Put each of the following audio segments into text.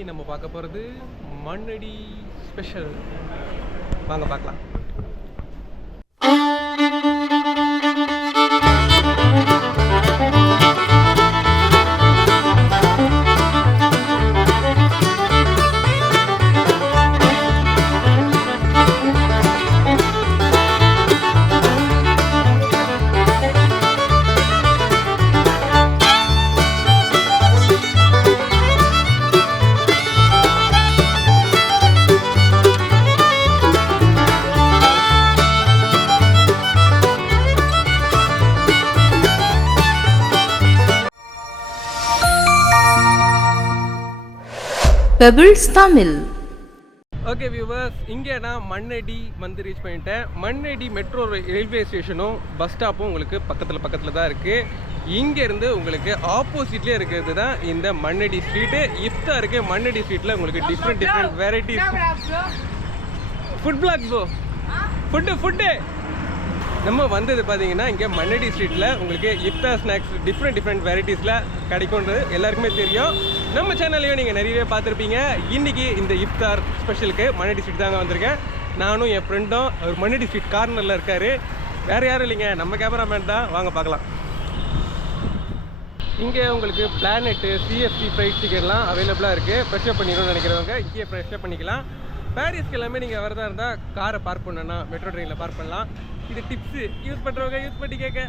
இன்னைக்கு நம்ம பார்க்க போகிறது மண்ணடி ஸ்பெஷல் வாங்க பார்க்கலாம். Pebbles Tamil. ஓகே வியூவர்ஸ் இங்கே நான் மண்ணடி வந்து ரீச் பண்ணிட்டேன். மண்ணடி மெட்ரோ ரயில்வே ஸ்டேஷனும் பஸ் ஸ்டாப்பும் உங்களுக்கு பக்கத்தில் பக்கத்தில் தான் இருக்குது இங்கேருந்து உங்களுக்கு ஆப்போசிட்லேயே இருக்கிறது தான் இந்த மண்ணடி ஸ்ட்ரீட்டு இஃப்தா இருக்குது மண்ணடி ஸ்ட்ரீட்டில் உங்களுக்கு different different varieties food block bro food food நம்ம வந்தது பார்த்தீங்கன்னா இங்கே மண்ணடி ஸ்ட்ரீட்டில் உங்களுக்கு இப்தா ஸ்நாக்ஸ் டிஃப்ரெண்ட் டிஃப்ரெண்ட் வெரைட்டிஸில் கிடைக்கும்ன்றது எல்லாருக்குமே தெரியும். நம்ம சேனல்லையும் நீங்கள் நிறையவே பார்த்துருப்பீங்க. இன்றைக்கி இந்த இப்தார் ஸ்பெஷலுக்கு மண்ணடி ஸ்ட்ரீட் தாங்க வந்திருக்கேன். நானும் என் ஃப்ரெண்டும் அவர் மண்ணடி ஸ்ட்ரீட் கார்னரில் இருக்கார். வேறு யாரும் இல்லைங்க. நம்ம கேமராமேன் தான். வாங்க பார்க்கலாம். இங்கே உங்களுக்கு பிளானெட்டு சிஎஃப்சி ஃப்ரைட் டிக்கெட்லாம் அவைலபிளாக இருக்குது ஃப்ரெஷ்ஷப் பண்ணிடணும்னு நினைக்கிறவங்க இங்கேயே ஃப்ரெஷ்ஷப் பண்ணிக்கலாம். பாரிஸ்க்கு எல்லாமே நீங்கள் வரதா இருந்தால் காரை பார்க் பண்ணணும்னா மெட்ரோ ட்ரெயினில் பார்க் பண்ணலாம். இது டிப்ஸு யூஸ் பண்ணுறவங்க யூஸ் பண்ணி கேட்க.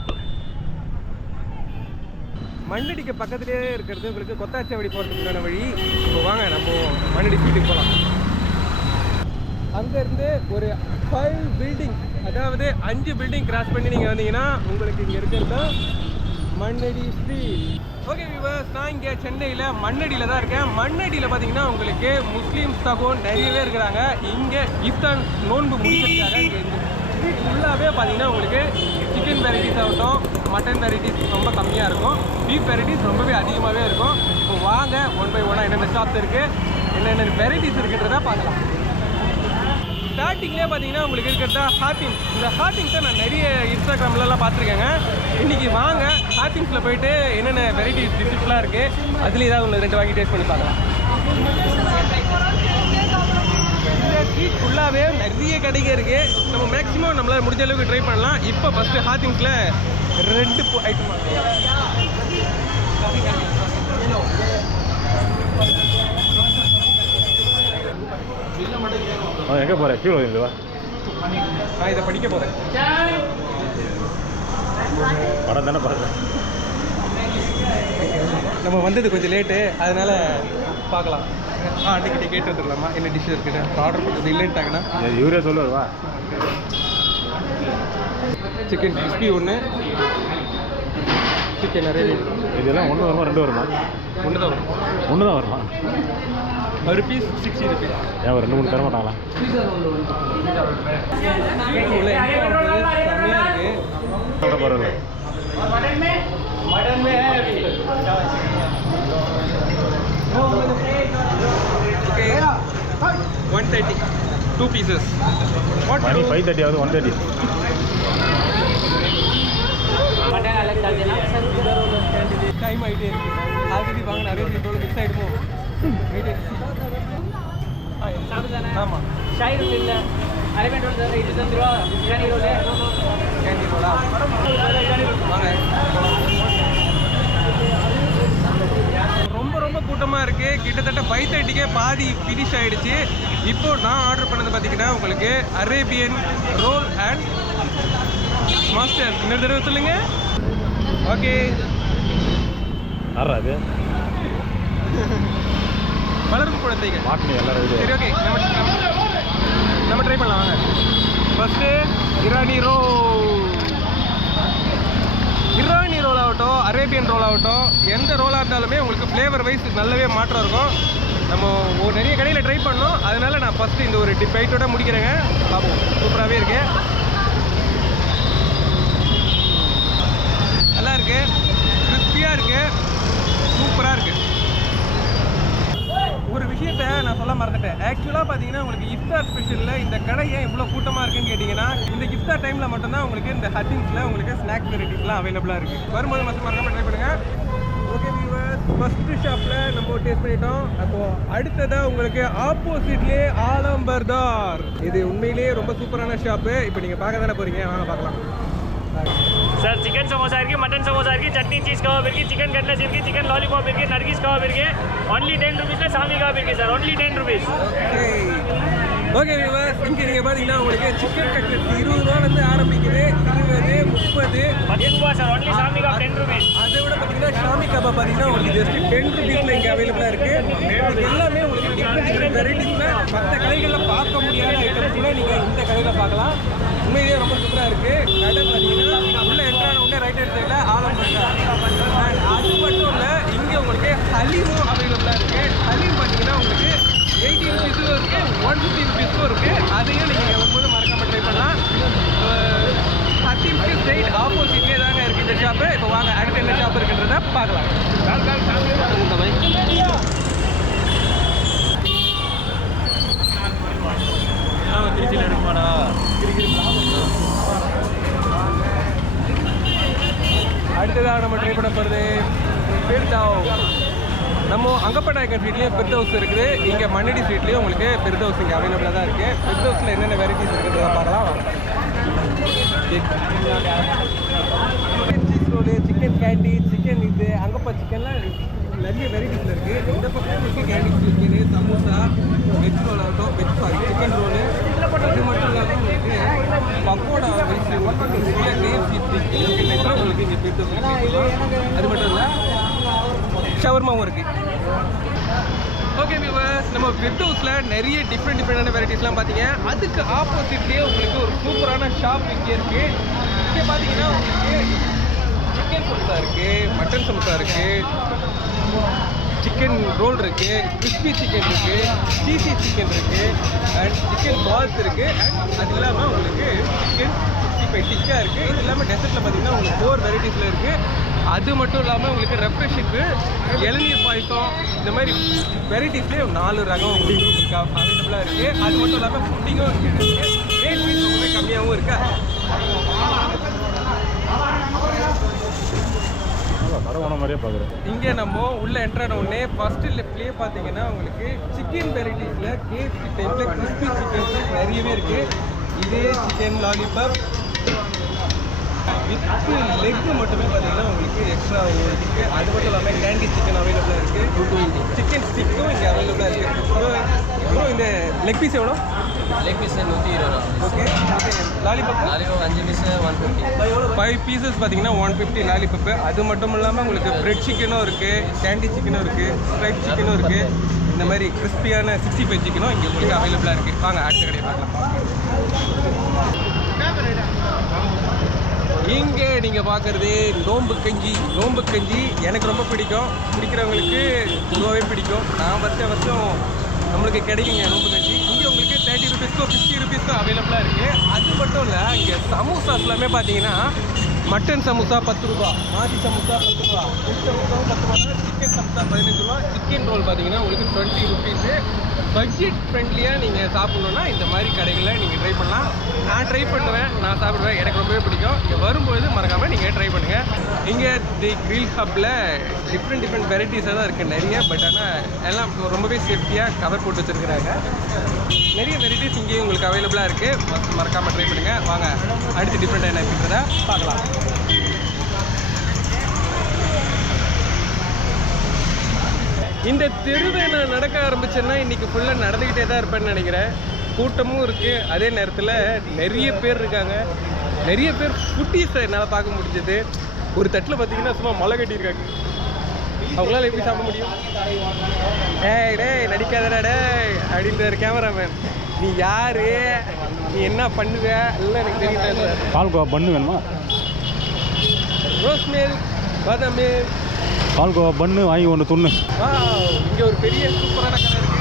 மண்ணடிக்கு பக்கத்துலேயே இருக்கிறது. உங்களுக்கு கொத்தாச்சாவடி போகிறதுக்கான வழி. இப்போ வாங்க நம்ம மண்ணடி வீட்டுக்கு போகலாம் அங்கேருந்து ஒரு ஃபைவ் பில்டிங் அதாவது அஞ்சு பில்டிங் கிராஸ் பண்ணி நீங்கள் வந்தீங்கன்னா உங்களுக்கு இங்கே இருக்கிறது தான் மண்ணடி ஸ்ட்ரீட் ஓகே விவர்ஸ் நான் இங்கே சென்னையில் மண்ணடியில் தான் இருக்கேன். மண்ணடியில் பார்த்தீங்கன்னா உங்களுக்கு முஸ்லீம் சகோன் நிறையவே இருக்கிறாங்க. இங்கே இஃப்தான் நோன்பு முடிச்சிருக்காங்க இங்கே ஸ்ட்ரீட் ஃபுல்லாகவே பார்த்தீங்கன்னா உங்களுக்கு சிக்கன் வெரைட்டிஸ் ஆகட்டும் மட்டன் வெரைட்டிஸ் ரொம்ப கம்மியாக இருக்கும். பீஃப் வெரைட்டிஸ் ரொம்பவே அதிகமாகவே இருக்கும். இப்போ வாங்க ஒன் பை ஒன்னாக என்னென்ன ஷாப்ஸ் இருக்குது என்னென்ன வெரைட்டிஸ் இருக்குன்றத பார்க்கலாம். ஸ்டார்டிங்லேயே பார்த்தீங்கன்னா உங்களுக்கு இருக்கிறதா ஹாட்டிங் இந்த ஹாட்டிங்ஸை நான் நிறைய இன்ஸ்டாகிராம்லலாம் பார்த்துருக்கேங்க. இன்றைக்கி வாங்க ஹாட்டிங்ஸில் போயிட்டு என்னென்ன வெரைட்டி டிஷ்ஷஸ்லாம் இருக்குது அதுலேயே ஏதாவது ஒன்று ரெண்டு வாங்கி டேஸ்ட் பண்ணி பார்க்கலாம். ஸ்ட்ரீட் ஃபுல்லாகவே நிறைய கடைங்க இருக்குது நம்ம மேக்ஸிமம் நம்மளால் முடிஞ்ச அளவுக்கு ட்ரை பண்ணலாம். இப்போ ஃபஸ்ட்டு ஹாட்டிங்ஸில் ரெண்டு ஐட்டம் எங்கே போகிற கீழே இல்லைவா நான் இதை படிக்க போகிறேன் படம் தானே பார்க்குறேன். நம்ம வந்தது கொஞ்சம் லேட்டு அதனால பார்க்கலாம். ஆ அன்றைக்கிட்ட கேட்டு வந்துடலாமா? என்ன டிஷ் இருக்குன்னு? ஆர்டர் பண்ணுறது இல்லைன்ட்டாங்கன்னா. இவரே சொல்லுவார் வா. சிக்கன் கிறிஸ்பி ஒன்று சிக்கன் நிறைய இதெல்லாம் ஒன்று வருமா ரெண்டு வருமா? ஒன்று தான் வரும். ஒன்று தான் வருமா? ஒரு பீஸ் சிக்ஸ்டி ருபீஸ் ஏன் ஒரு ரெண்டு மூணு தர மாட்டாங்களா? கூட பரவாயில்ல thirty two pieces what money five thirty ஆகுது ஒன் தேர்ட்டி டைம் ஆகிட்டே இருக்கு. ஆல்ரெடி வாங்க நிறைய சீட்டோட மிஸ் ஆகிட்டு போகும் ஆமாம் ஷாயிரு இல்லை அரேபியன் ரோடு இருபத்தஞ்சு ரூபா கேண்டி ரோடு கேண்டி ரோடா வாங்க. ரொம்ப ரொம்ப கூட்டமாக இருக்குது கிட்டத்தட்ட ஃபைவ் தேர்ட்டிக்கே பாதி ஃபினிஷ் ஆயிடுச்சு. இப்போ நான் ஆர்டர் பண்ணது பார்த்தீங்கன்னா உங்களுக்கு அரேபியன் ரோல் அண்ட் மாஸ்டர் இன்னொரு தடவை சொல்லுங்க. ஓகே அது வளரும் இது சரி ஓகே நம்ம நம்ம ட்ரை பண்ணலாம் வாங்க. First Irani roll Irani roll ஆகட்டும் அரேபியன் ரோல் ஆகட்டும் எந்த ரோலாக இருந்தாலுமே உங்களுக்கு ஃப்ளேவர் வைஸ் நல்லாவே மாற்றம் இருக்கும். நம்ம ஒரு நிறைய கடையில் ட்ரை பண்ணோம். அதனால நான் ஃபஸ்ட்டு இந்த ஒரு டிபைட்டோட முடிக்கிறேங்க. பார்ப்போம் சூப்பராகவே இருக்கு. நல்லா இருக்குது கிறிஸ்பியாக இருக்குது சூப்பராக இருக்கு ஒரு விஷயத்த நான் சொல்ல மறந்துட்டேன். ஆக்சுவலாக பார்த்தீங்கன்னா உங்களுக்கு இஃப்தார் ஸ்பெஷலில் இந்த கடை ஏன் இவ்வளோ கூட்டமாக இருக்குன்னு கேட்டிங்கன்னா இந்த இஃப்தார் டைமில் மட்டும்தான் உங்களுக்கு இந்த ஹட்டிங்ஸில் உங்களுக்கு ஸ்நாக்ஸ் வெரைட்டிஸ்லாம் அவைலபிளாக இருக்குது வரும்போது மட்டும் மறக்காமல் ட்ரை பண்ணுங்கள் ஓகே வியூவர்ஸ் ஃபர்ஸ்ட் ஷாப்பில் நம்ம டேஸ்ட் பண்ணிட்டோம். அப்போ அடுத்ததாக உங்களுக்கு ஆப்போசிட்லேயே ஆலம்பர்தார். இது உண்மையிலேயே ரொம்ப சூப்பரான ஷாப்பு இப்போ நீங்கள் பார்க்க தானே போகிறீங்க வாங்க பார்க்கலாம். சார் சிக்கன் சமோசா இருக்கு மட்டன் சமோசா இருக்கு சட்னி சீஸ் கபாப் இருக்கு சிக்கன் கட்லஸ் இருக்கு சிக்கன் லாலிபாப் இருக்கு நர்கிஸ் கபாப் இருக்கு ஒன்லி டென் ருபீஸ்ல சாமி கபாப் இருக்கு sir only ten rupees okay விவாஸ் இங்கே நீங்கள் பார்த்தீங்கன்னா உங்களுக்கு சிக்கன் கட்லெட் இருபது ரூபாலேருந்து ஆரம்பிக்குது இருபது முப்பது. பத்து ரூபா sir only shami kebab ten rupees அதை விட பார்த்தீங்கன்னா ஷாமி கபாப் பார்த்தீங்கன்னா உங்களுக்கு ஜஸ்ட் டென் ருபீஸில் இங்கே அவைலபிளாக இருக்குது எல்லாமே உங்களுக்கு டிஃப்ரெண்ட் வெரைட்டிஸில் மற்ற கடைகளில் பார்க்க முடியாத ஐட்டம்ஸ் கூட நீங்கள் இந்த கடையில் பார்க்கலாம். உண்மையிலேயே ரொம்ப சூப்பராக இருக்குது கடை பார்த்தீங்கன்னா உள்ள ரைட் ஹேண்ட் ஆலம் அண்ட் அது மட்டும் இல்லை இங்கே உங்களுக்கு ஹலீமும் அவைலபிளாக இருக்குது ஹலீம் பார்த்தீங்கன்னா உங்களுக்கு எயிட்டி ருபீஸும் இருக்குது ஒன் ஃபிஃப்டி ருபீஸும் இருக்குது அதையும் நீங்கள் வரும்போது மறக்காமல் ட்ரை பண்ணலாம். ஹத்தீம்க்கு ஸ்ட்ரெயிட் ஆப்போசிட்லேயே தாங்க இருக்குது இந்த ஷாப்பு இப்போ வாங்க அடுத்து என்ன ஷாப் இருக்குன்றத பார்க்கலாம். திருச்சியில் இருக்குமாடா அடுத்ததாக நம்ம ட்ரை பண்ண போகிறது பெருதாவ் நம்ம அங்கப்பநாயக்கர் ஸ்ட்ரீட்லேயும் பெர்த் ஹவுஸ் இருக்குது. இங்கே மண்ணடி ஸ்ட்ரீட்லேயும் உங்களுக்கு பெர்த் ஹவுஸ் இங்கே அவைலபிளாக தான் இருக்குது பெர்த் ஹவுஸில் என்னென்ன வெரைட்டிஸ் இருக்குன்றத பார்க்கலாம். Chicken cheese roll chicken candy chicken இது அங்கப்பா சிக்கன்லாம் நிறைய வெரைட்டிஸில் இருக்குது இந்த பக்கம் உங்களுக்கு candy chicken samosa veg roll ஆகட்டும் வெஜ் சாரி சிக்கன் ரோலு அது மட்டும் இல்லாமல் உங்களுக்கு பக்கோடா வைஸ் உங்களுக்கு கேஎஃப்சி சிக்கன் உங்களுக்கு இங்கே பெருத்து அது மட்டும் இல்லை ஷவர்மாவும் இருக்குது ஓகே வியூவர்ஸ் நம்ம பெட் ஹவுஸில் நிறைய டிஃப்ரெண்ட் டிஃப்ரெண்டான வெரைட்டிஸ்லாம் பார்த்தீங்க அதுக்கு ஆப்போசிட்லேயே உங்களுக்கு ஒரு சூப்பரான ஷாப் இங்கே இருக்குது இங்கே பார்த்தீங்கன்னா உங்களுக்கு சிக்கன் சமோசா இருக்குது மட்டன் சமோசா இருக்குது சிக்கன் ரோல் இருக்குது கிறிஸ்பி சிக்கன் இருக்குது சீசி சிக்கன் இருக்குது அண்ட் சிக்கன் பால்ஸ் இருக்குது அண்ட் அது இல்லாமல் உங்களுக்கு சிக்கன் சிக்ஸ்டி ஃபைவ் டிக்காக இருக்குது இது இல்லாமல் டெசர்ட்டில் பார்த்தீங்கன்னா உங்களுக்கு ஃபோர் வெரைட்டிஸில் இருக்குது அது மட்டும் இல்லாமல் உங்களுக்கு ரெஃப்ரெஷுக்கு இளநீர் பாயசம் இந்த மாதிரி வெரைட்டிஸ்லேயே நாலு ரகம் உங்களுக்கு அவைலபிளாக இருக்குது அது மட்டும் இல்லாமல் ஃபுட்டிங்கும் இருக்குது ரேட் கம்மியாகவும் இருக்கா. இங்கே நம்ம உள்ள என்ட்ரான உடனே ஃபர்ஸ்ட் லெஃப்ட்லேயே பார்த்தீங்கன்னா உங்களுக்கு சிக்கன் வெரைட்டிஸில் கேஎஃப்சி டைப்பில் கிறிஸ்பி சிக்கன் நிறையவே இருக்குது இதே சிக்கன் லாலிபாப் வித் லெக் மட்டுமே பார்த்தீங்கன்னா எக்ஸ்ட்ரா இருக்குது அது மட்டும் இல்லாமல் கேண்டி சிக்கன் அவைலபிளாக இருக்குது சிக்கன் ஸ்டிக்கும் இங்கே அவைலபிளாக இருக்குது ப்ரோ இந்த லெக் பீஸ் எவ்வளோ? லெக் பீஸ் நூற்றி இருபது ரூபா. ஓகே லாலிபாப் லாலிபாப் அஞ்சு piece one fifty five pieces பார்த்தீங்கன்னா ஒன் ஃபிஃப்டி லாலிபப்பு அது மட்டும் இல்லாமல் உங்களுக்கு பிரெட் சிக்கனும் இருக்குது கேண்டி சிக்கனும் இருக்குது ஸ்ட்ரைப் சிக்கனும் இருக்குது இந்த மாதிரி கிறிஸ்பியான சிக்ஸ்டி ஃபைவ் சிக்கனும் இங்கே உங்களுக்கு அவைலபிளாக இருக்குது வாங்க அடுத்த கடையை பார்க்கலாம். இங்கே நீங்கள் பார்க்குறது நோம்பு கஞ்சி. நோம்பு கஞ்சி எனக்கு ரொம்ப பிடிக்கும். பிடிக்கிறவங்களுக்கு பொதுவாகவே பிடிக்கும். நான் வருஷம் வருஷம் நம்மளுக்கு கிடைக்குங்க நோம்பு கஞ்சி. இங்கே உங்களுக்கு தேர்ட்டி ருபீஸ்க்கோ ஃபிஃப்டி ருபீஸ்க்கோ அவைலபிளாக இருக்குது அது மட்டும் இல்லை இங்கே சமோசாஸ் எல்லாமே பார்த்தீங்கன்னா மட்டன் சமோசா பத்து ரூபா மாதி சமோசா பத்து ரூபா சமோசாவும் பத்து ரூபா சிக்கன் பதினஞ்சு ரூபா சிக்கன் ரோல் பார்த்தீங்கன்னா உங்களுக்கு டுவெண்ட்டி ருபீஸு பட்ஜெட் ஃப்ரெண்ட்லியாக நீங்கள் சாப்பிட்ணுன்னா இந்த மாதிரி கடைகளில் நீங்கள் ட்ரை பண்ணலாம். நான் ட்ரை பண்ணுவேன் நான் சாப்பிடுவேன். எனக்கு ரொம்பவே பிடிக்கும். இங்கே வரும்போது மறக்காமல் நீங்கள் ட்ரை பண்ணுங்கள் இங்கே தி கிரில் ஹப்பில் டிஃப்ரெண்ட் டிஃப்ரெண்ட் வெரைட்டிஸாக தான் இருக்குது நிறைய பட் ஆனால் எல்லாம் ரொம்பவே சேஃப்டியாக கவர் போட்டு வச்சுருக்குறாங்க. நிறைய வெரைட்டிஸ் இங்கேயும் உங்களுக்கு அவைலபிளாக இருக்குது மறக்காமல் ட்ரை பண்ணுங்கள் வாங்க அடுத்து டிஃப்ரெண்ட் என்ன அப்படின்றத பார்க்கலாம். இந்த தெருவை நான் நடக்க ஆரம்பிச்சேன்னா இன்னைக்கு ஃபுல்லாக நடந்துக்கிட்டே தான் இருப்பேன்னு நினைக்கிறேன். கூட்டமும் இருக்குது அதே நேரத்தில் நிறைய பேர் இருக்காங்க. நிறைய பேர் ஃபுட்டீஸை என்னால் பார்க்க முடிஞ்சது. ஒரு தட்டில் பார்த்தீங்கன்னா சும்மா மழை கட்டியிருக்காங்க. அவங்களால எப்படி சாப்பிட முடியும்? ஏய் டேய் நடிக்காதடா டேய் அப்படின்றாரு கேமராமேன் நீ யாரு? நீ என்ன பண்ணுவ? எல்லாம் எனக்கு தெரியல பால்கோவா பண்ணு வேணுமா? ரோஸ் மில்க் பாதாம் மில்க் பால்கோவா பண்ணு வாங்கி ஒன்று துண்ணு இங்கே ஒரு பெரிய சூப்பரான கடை இருக்குது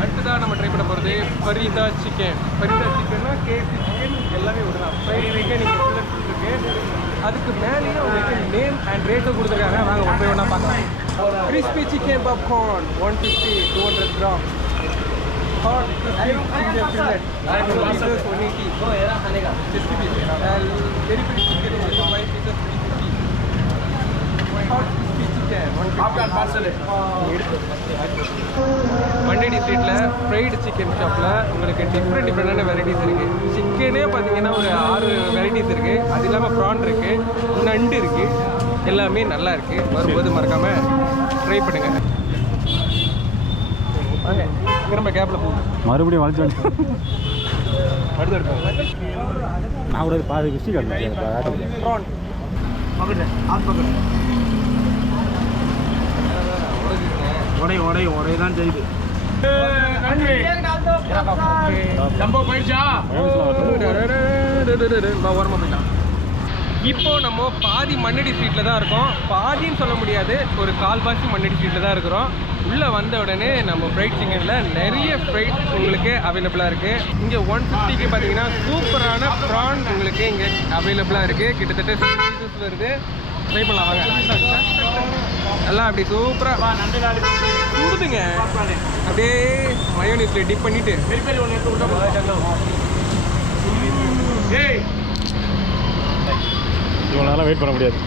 அடுத்ததாக நம்ம ட்ரை பண்ண போகிறது ஃபரீதா சிக்கன் ஃபரீதா சிக்கன்னா கேசி சிக்கன் எல்லாமே ஒரு தான் ஃப்ரைட் சிக்கன் இங்கே ஃபுல் அண்ட் ஃபுல் இருக்குது அதுக்கு மேலேயும் உங்களுக்கு நேம் அண்ட் ரேட்டும் கொடுத்துருக்காங்க வாங்க ஒன் பை ஒன்றா பார்க்கலாம் crispy chicken popcorn one fifty two hundred gram hot ginger fillet and pieces 180 60 Mannady ஸ்ட்ரீட்டில் ஃப்ரைடு சிக்கன் ஷாப்பில் உங்களுக்கு டிஃப்ரெண்ட் டிஃப்ரெண்டான வெரைட்டிஸ் இருக்குது சிக்கனே பார்த்தீங்கன்னா ஒரு ஆறு வெரைட்டிஸ் இருக்குது அது இல்லாமல் ப்ரான் இருக்குது நண்டு இருக்குது எல்லாமே நல்லா இருக்குது வரும்போது மறக்காமல் ட்ரை பண்ணுங்கள் வாங்க திரும்ப கேப்பில் போகும் மறுபடியும் வந்து அடுத்து எடுப்போம் நான் கூட பாதி காட்டேன் ப்ரான் உடை உடை உடை தான் செய்யுது. இப்போ நம்ம பாதி மண்ணடி ஸ்ட்ரீட்டில் தான் இருக்கோம். பாதின்னு சொல்ல முடியாது. ஒரு கால்பாசி மண்ணடி ஸ்ட்ரீட்டில் தான் இருக்கிறோம். உள்ளே வந்த உடனே நம்ம ஃப்ரைட் சிக்கனில் நிறைய ஃப்ரைட் உங்களுக்கு அவைலபிளாக இருக்குது இங்கே ஒன் ஃபிஃப்டிக்கு பார்த்தீங்கன்னா சூப்பரான ப்ரான் உங்களுக்கு இங்கே அவைலபிளாக இருக்குது கிட்டத்தட்ட வருது ட்ரை பண்ணலாம். வாங்க. எல்லாம் அப்படி சூப்பராக சுடுதுங்க. அப்படியே மயோனிஸில் டிப் ஏய். இவ்வளோ நாளாக வெயிட் பண்ண முடியாது.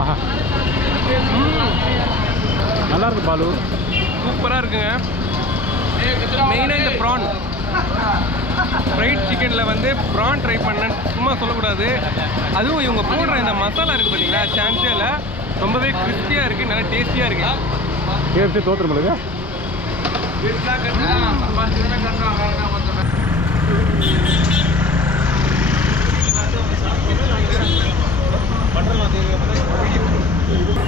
ஆஹா. நல்லா இருக்கு பாலு. சூப்பராக இருக்குங்க. மெயினாக இந்த ப்ரான் ஃப்ரைட் சிக்கனில் வந்து ப்ரான் ட்ரை பண்ணேன் சும்மா சொல்லக்கூடாது. அதுவும் இவங்க போடுற இந்த மசாலா இருக்குது பார்த்தீங்களா சான்ஸே இல்லை ரொம்பவே கிறிஸ்பியாக இருக்குது நல்லா டேஸ்டியாக இருக்குது கேஎஃப்சி உங்களுக்கு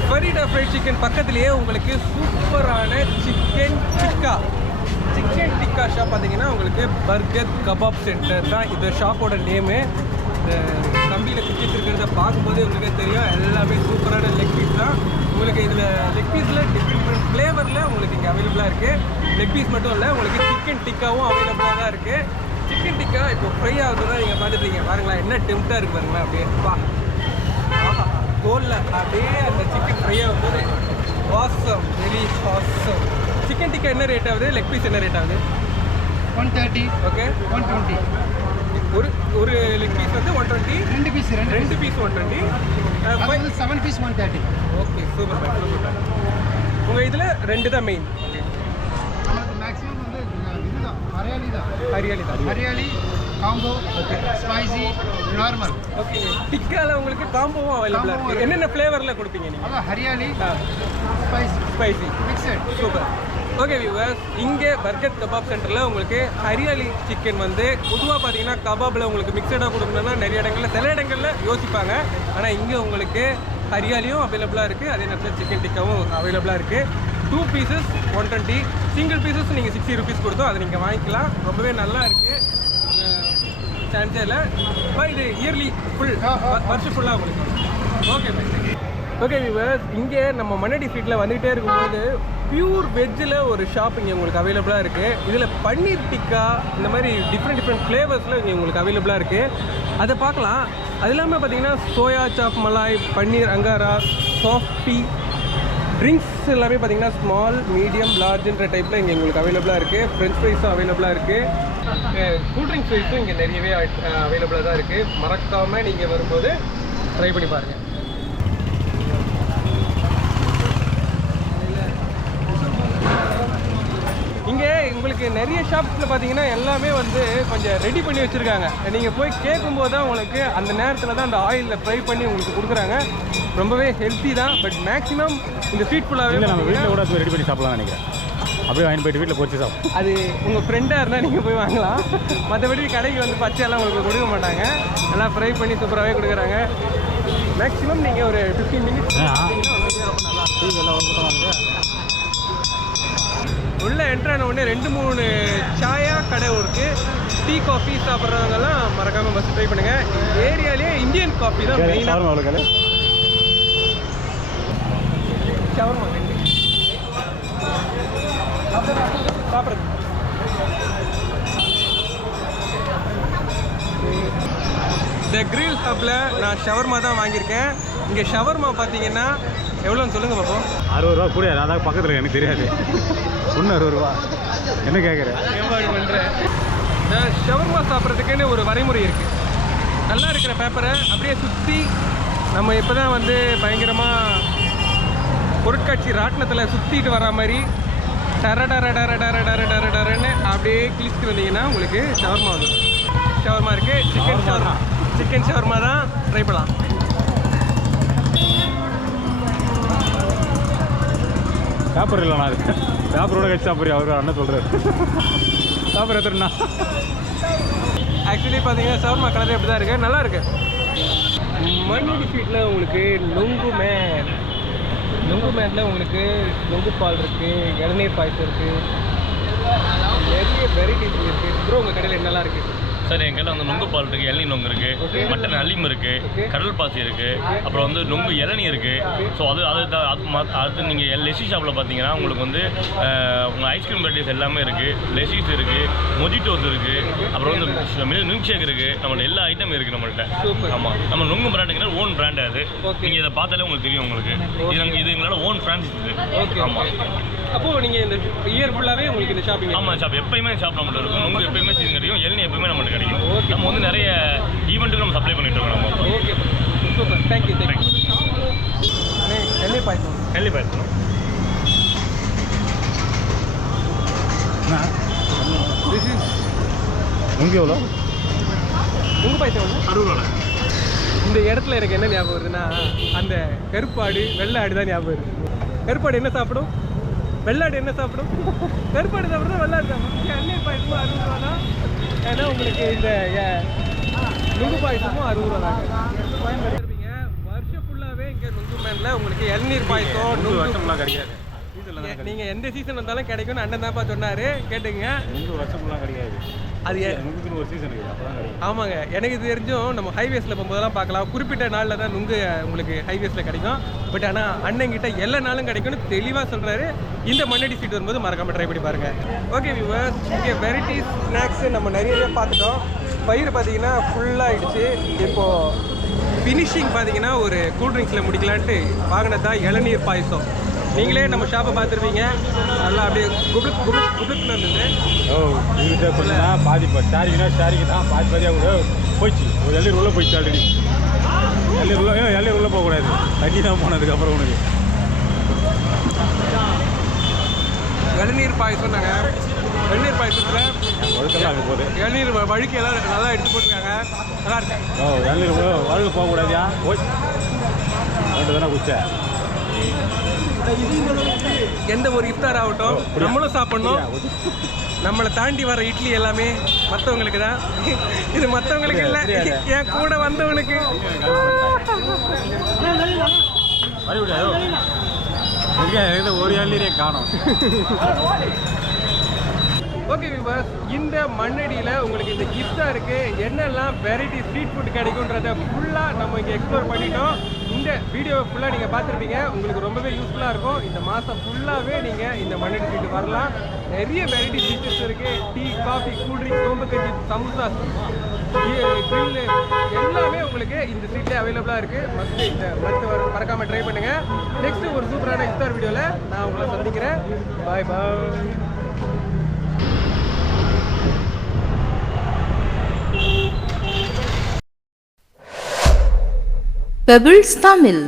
ஃபரிடா ஃப்ரைட் சிக்கன் பக்கத்துலேயே உங்களுக்கு சூப்பரான chicken tikka chicken tikka shop பார்த்தீங்கன்னா உங்களுக்கு பர்கர் கபாப் சென்டர் தான். இந்த ஷாப்போட நேமு இந்த கம்பியில் குத்திட்டு இருக்கிறத பார்க்கும்போதே உங்களுக்கு தெரியும். எல்லாமே சூப்பரான லெக் பீஸ் தான். உங்களுக்கு இதில் லெக் பீஸில் டிஃப்ரெண்ட் டிஃப்ரெண்ட் ஃப்ளேவரில் உங்களுக்கு இங்கே அவைலபிளாக இருக்குது லெக் பீஸ் மட்டும் இல்லை உங்களுக்கு சிக்கன் டிக்காவும் அவைலபிளாக தான் இருக்குது சிக்கன் டிக்கா இப்போ ஃப்ரை ஆகுதுன்னா நீங்கள் பார்த்துட்டீங்க பாருங்களேன் என்ன டெம்ட்டாக இருக்குது பாருங்களேன் அப்படியே பா ஆஹா அப்படியே அந்த சிக்கன் ஃப்ரை ஆகும்போது வாசம் வெரி வாசம் சிக்கன் டிக்கா என்ன ரேட் ஆகுது? லெக் பீஸ் என்ன ரேட் ஆகுது? One thirty okay one twenty ஒரு ஒரு லெக் பீஸ் வந்து ஒன் டுவெண்ட்டி ரெண்டு பீஸ் ரெண்டு ரெண்டு piece one twenty seven piece one thirty okay super ma'am super உங்கள் இதில் ரெண்டு தான் மெயின் நமக்கு மேக்ஸிமம் வந்து இதுதான் ஹரியாலி தான். ஹரியாலி தான். Hariyali combo spicy normal okay டிக்கால உங்களுக்கு காம்போவும் அவைலபிளாக Combo இருக்குது என்னென்ன ஃப்ளேவரில் கொடுப்பீங்க நீங்கள் அதான் hariyali spicy spicy mixed super okay viewers இங்கே பர்கர் கபாப் சென்டரில் உங்களுக்கு ஹரியாலி சிக்கன் வந்து பொதுவாக பார்த்தீங்கன்னா கபாபில் உங்களுக்கு மிக்சடாக கொடுக்கணும்னா நிறைய இடங்களில் சில இடங்களில் யோசிப்பாங்க. ஆனால் இங்கே உங்களுக்கு ஹரியாலியும் அவைலபிளாக இருக்குது அதே நேரத்தில் சிக்கன் டிக்காவும் அவைலபிளாக இருக்குது two pieces one twenty single pieces நீங்கள் சிக்ஸ்டி ருபீஸ் கொடுத்தோம். அதை நீங்கள் வாங்கிக்கலாம். ரொம்பவே நல்லா இருக்குது சான்ஸே இல்லை. இது இயர்லி ஃபுல் வருஷம் ஃபுல்லாக உங்களுக்கு. ஓகே ஓகே விவர்ஸ் இங்கே நம்ம மண்ணடி ஸ்ட்ரீட்டில் வந்துகிட்டே இருக்கும்போது பியூர் வெஜ்ஜில் ஒரு ஷாப் இங்கே உங்களுக்கு அவைலபிளாக இருக்குது இதில் பன்னீர் டிக்கா இந்த மாதிரி டிஃப்ரெண்ட் டிஃப்ரெண்ட் ஃப்ளேவர்ஸில் இங்கே உங்களுக்கு அவைலபிளாக இருக்குது அதை பார்க்கலாம். அது இல்லாமல் பார்த்தீங்கன்னா soya chaap malai paneer angara soft drinks எல்லாமே பார்த்தீங்கன்னா ஸ்மால் மீடியம் லார்ஜ்ன்ற டைப்பில் இங்கே உங்களுக்கு அவைலபிளாக இருக்குது ஃப்ரெஞ்ச் ஃப்ரைஸும் அவைலபிளாக இருக்குது கூல் ட்ரிங்க்ஸ் ஃப்ரைஸும் இங்கே நிறையவே அவைலபிளாக தான் இருக்குது மறக்காமல் நீங்கள் வரும்போது ட்ரை பண்ணி பாருங்கள் இங்கே உங்களுக்கு நிறைய ஷாப்ஸில் பார்த்தீங்கன்னா எல்லாமே வந்து கொஞ்சம் ரெடி பண்ணி வச்சுருக்காங்க. நீங்கள் போய் கேட்கும்போது தான் உங்களுக்கு அந்த நேரத்தில் தான் அந்த ஆயிலில் ஃப்ரை பண்ணி உங்களுக்கு கொடுக்குறாங்க. ரொம்பவே ஹெல்த்தி தான். பட் மேக்ஸிமம் இந்த ஸ்ட்ரீட் ஃபுல்லாகவே நம்ம வீட்டில் கூட ரெடி பண்ணி சாப்பிடலாம் நினைக்கிறேன். அப்படியே வாங்கி போயிட்டு வீட்டில் பொரிச்சு சாப்பிடும் அது உங்கள் ஃப்ரெண்டாக இருந்தால் நீங்கள் போய் வாங்கலாம். மற்றபடி கடைக்கு வந்து பச்சையெல்லாம் உங்களுக்கு கொடுக்க மாட்டாங்க. எல்லாம் ஃப்ரை பண்ணி சூப்பராகவே கொடுக்குறாங்க. மேக்ஸிமம் நீங்கள் ஒரு ஃபிஃப்டீன் மினிட்ஸ் நல்லா. உள்ள என்ட்ரு ஆன உடனே ரெண்டு மூணு சாயா கடை இருக்கு டீ காஃபி சாப்பிட்றவங்கலாம் மறக்காம பஸ் ட்ரை பண்ணுங்க. ஏரியாலேயே இந்தியன் காஃபி தான் மெயினாக ஷவர்மா ரெண்டு. சாப்பிட்றது. இந்த கிரில் ஹப்பில் நான் ஷவர்மா தான் வாங்கியிருக்கேன். இங்கே ஷவர்மா பார்த்தீங்கன்னா எவ்வளோன்னு சொல்லுங்கள் பார்ப்போம் அறுபது ரூபா கூட அதான் பக்கத்தில் எனக்கு தெரியாது. ஒன்று அறுபது ரூபா. என்ன கேட்குற நான் ஷவர்மா சாப்பிட்றதுக்குன்னு ஒரு வரைமுறை இருக்குது நல்லா இருக்கிற பேப்பரை அப்படியே சுற்றி நம்ம இப்போ தான் வந்து பயங்கரமாக பொருட்காட்சி ராட்டினத்தில் சுற்றிட்டு வர மாதிரி டர டர டர டர டர டர டரன்னு அப்படியே கிழிச்சிட்டு வந்தீங்கன்னா உங்களுக்கு ஷவர்மா வந்து ஷவர்மா இருக்குது சிக்கன் ஷவர்மா சிக்கன் ஷவர்மா. தான். ட்ரை பண்ணலாம். பேப்பர் இல்லைண்ணா. அது பேப்பரோட கட்சி சாப்பிட்றீ அவர் அண்ணன் சொல்கிறார் பேப்பர் எத்தனைண்ணா? ஆக்சுவலி பார்த்தீங்கன்னா ஷவர்மா கலர் எப்படி தான் இருக்குது நல்லா இருக்கு. மண்ணடி ஸ்வீட்டில் உங்களுக்கு நொங்கு மேன் நொங்கு மேனில் உங்களுக்கு நொங்கு பால் இருக்குது இளநீர் பாயசம் இருக்குது நிறைய வெரைட்டிஸ் இருக்குது ப்ரோ உங்கள் கடையில் என்னெல்லாம் இருக்குது சார் என் கையில் வந்து நொங்கு பால் இருக்கு இளநீ நொங்கு இருக்கு Okay. மட்டன் அலீம் இருக்கு Okay. கடல் பாசி இருக்கு அப்புறம் வந்து நொங்கு இளநீ இருக்கு. ஸோ அது அது அது அது நீங்கள் லெசி ஷாப்பில் பார்த்தீங்கன்னா உங்களுக்கு வந்து அஹ், உங்க ஐஸ்கிரீம் வெரைட்டிஸ் எல்லாமே இருக்கு. லெசிஸ் இருக்கு மொஜிட்டோஸ் இருக்கு அப்புறம் வந்து மில்க் ஷேக் இருக்கு. நம்மள்ட்ட எல்லா ஐட்டம் இருக்கு நம்மள்ட்ட. ஆமாம் நம்ம நொங்கு பிராண்டுங்கிற ஓன் பிராண்ட் அது. நீங்கள் இதை பார்த்தாலே உங்களுக்கு தெரியும் உங்களுக்கு. இது இது எங்களோட ஓன் பிரான்ச் இது. ஓகே ஆமாம் அப்போது நீங்கள் இந்த இயர் ஃபுல்லாகவே உங்களுக்கு இந்த ஷாப்பிங் ஆமாம் ஷாப் எப்பயுமே ஷாப் நம்மள்ட்ட இருக்கும். நொங்கு எப்பயுமே சீசன் கிடைக்கும் இளநீ எப்பயுமே நம்மள்ட்ட கிடைக்கும். நம்ம வந்து நிறைய ஈவெண்ட்டுக்கு நம்ம சப்ளை பண்ணிட்டு இருக்கோம் நம்ம ஓகே சூப்பர் தேங்க்யூ தேங்க்யூ கண்டிப்பாக இருக்கணும் திஸ் இஸ் உங்க எவ்வளோ பாயசம் வந்து? அறுபது இந்த இடத்துல எனக்கு என்ன ஞாபகம் வருதுன்னா அந்த கருப்பாடு வெள்ளாடு தான் ஞாபகம் வருது. கருப்பாடு என்ன சாப்பிடும்? வெள்ளாடு என்ன சாப்பிடும்? கருப்பாடு சாப்பிடும் வெள்ளாடு சாப்பிடும் எண்ணெய் பாயசமும் அறுபது ரூபா தான் ஏன்னா உங்களுக்கு இந்த நுங்கு பாயசமும் அறுபது ரூபா இருப்பீங்க வருஷம் ஃபுல்லாகவே இங்கே நுங்கு மேனில் உங்களுக்கு இளநீர் பாயசம் நுங்கு வருஷம்லாம் தான் நீங்கள் எந்த சீசன் வந்தாலும் கிடைக்கும்னு அண்ணன் தான்ப்பா சொன்னார். கேட்டுங்க நுங்கு வருஷம்லாம் கிடைக்காது. அது நுங்குக்குன்னு ஒரு சீசன் இருக்குது. ஆமாங்க. எனக்கு இது தெரிஞ்சும் நம்ம ஹைவேஸில் போகும்போதெல்லாம் பார்க்கலாம். குறிப்பிட்ட நாளில் தான் நுங்கு உங்களுக்கு ஹைவேஸில் கிடைக்கும். பட் ஆனால் அண்ணங்கிட்ட எல்லா நாளும் கிடைக்கும்னு தெளிவாக சொல்கிறாரு இந்த மண்ணடி ஸ்வீட் வரும்போது மறக்காம ட்ரை பண்ணி பாருங்கள் ஓகே வியூவர் இங்கே வெரைட்டிஸ் ஸ்நாக்ஸு நம்ம நிறைய பார்த்துட்டோம். பயிர் பார்த்தீங்கன்னா ஃபுல்லாகிடுச்சு இப்போது ஃபினிஷிங் பார்த்தீங்கன்னா ஒரு கூல் ட்ரிங்க்ஸில் முடிக்கலான்ட்டு வாங்கினது தான் இளநீர் பாயசம். நீங்களே நம்ம ஷாப்பை பார்த்துருப்பீங்க. நல்லா அப்படியே குபுளுக்கு குபுளுக்கு குபுளுக்குன்னு இருந்தது. ஓ இதுகிட்ட கொஞ்சம் பாதிப்பா பாதி ஷாரிக்கு ஷேரிங்னா தான் பாதி பாதியாக கூட போயிடுச்சு. ஒரு இளநீர் உள்ளே போயிடுச்சு ஆல்ரெடி இளநீர் உள்ளே ஏன் உள்ளே போகக்கூடாது. தண்ணி தான் போனதுக்கப்புறம் உனக்கு. இளநீர் பாயசம் நாங்கள் இளநீர் பாயசத்தில் இளநீர் வழுக்கி எல்லாம் நல்லா எடுத்து போட்டுருக்காங்க நல்லா இருக்கு. ஓ எல்லீர் வாழ்க்கை போகக்கூடாதியா போய் ரெண்டு தானே குச்ச எந்த ஒரு இஃப்தார் ஆகட்டும். நம்மளும் சாப்பிடணும். நம்மளை தாண்டி வர இட்லி எல்லாமே மற்றவங்களுக்கு தான். இது மற்றவங்களுக்கு இல்லை. என் கூட வந்தவனுக்கு. ஒரு எல்லீரே காணும். ஓகே விபாஸ் இந்த மண்ணடியில் உங்களுக்கு இந்த இஃப்தாருக்கு என்னெல்லாம் வெரைட்டி ஸ்ட்ரீட் ஃபுட் கிடைக்குன்றத ஃபுல்லாக நம்ம இங்கே எக்ஸ்ப்ளோர் பண்ணிட்டோம். இந்த வீடியோவை ஃபுல்லாக நீங்கள் பார்த்துருப்பீங்க. உங்களுக்கு ரொம்பவே யூஸ்ஃபுல்லாக இருக்கும். இந்த மாதம் ஃபுல்லாகவே நீங்கள் இந்த மண்ணடி ஸ்ட்ரீட் வரலாம். நிறைய வெரைட்டி டிஷ்ஷஸ் இருக்குது டீ காஃபி கூல்ட்ரிங்க் நோம்பு கஞ்சி சமோசா எல்லாமே உங்களுக்கு இந்த ஸ்ட்ரீட்லேயே அவைலபிளாக இருக்குது மஸ்ட் இந்த மற்ற மறக்காமல் ட்ரை பண்ணுங்கள் நெக்ஸ்ட்டு ஒரு சூப்பரான இஃப்தார் வீடியோவில் நான் உங்களை சந்திக்கிறேன். பாய் பாய் Pebbles தமிழ்